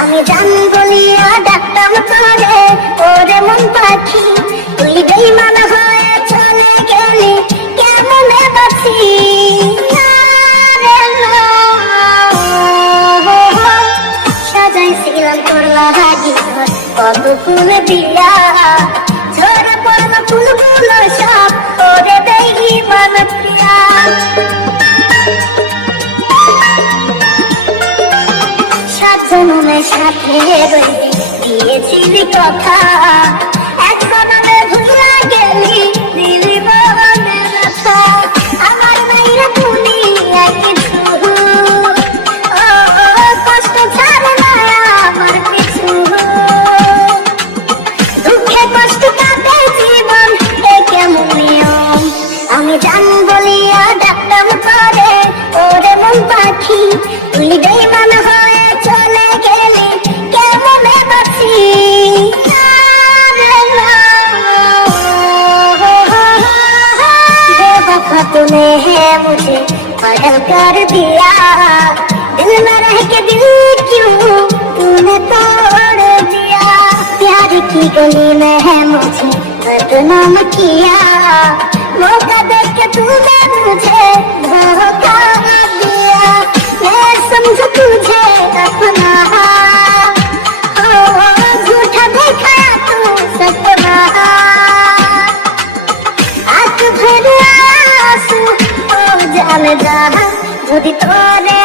আমি জানি বলিয়া ডাকতাম তোরে, ওরে মন পাখি তুই বেঈমান হয়ে চলে গেলি, কেমনে বাঁচি সাজাইছিলাম তোর লাগি কত ফুল দিয়া, ঝরে পড়ল ফুলগুলো সব ওরে বেঈমান প্রিয়া। সাত জন্মের সাথে রইলি দিয়েছিলি কথা, এক জন্মে ভুলা গেলি দিলি মনে ব্যথা। আমার মাইরা দুনিয়ায় কিছু কষ্ট ছাড়ে না আমার পিছু, দুঃখে কষ্ট কাটে জীবন এ কেমন নিয়ম। আমি জান বলিয়া ডাকতাম তোরে, ওরে মন পাখি তুই বেঈমান হয়ে চলে গেলি, কেমনে বাঁচি बेवफा तूने है मुझे पागल कर दिया, दिल में रह के दिल क्यों तूने तोड़ दिया। प्यार की गली में है मुझे बदनाम किया, मौका देख के तूने मुझे धोखा दिया। मैं समझू तुझे अपना, झूठा देखा तू सपना, आंख भर आंसू ओ जान जा যদি তোরে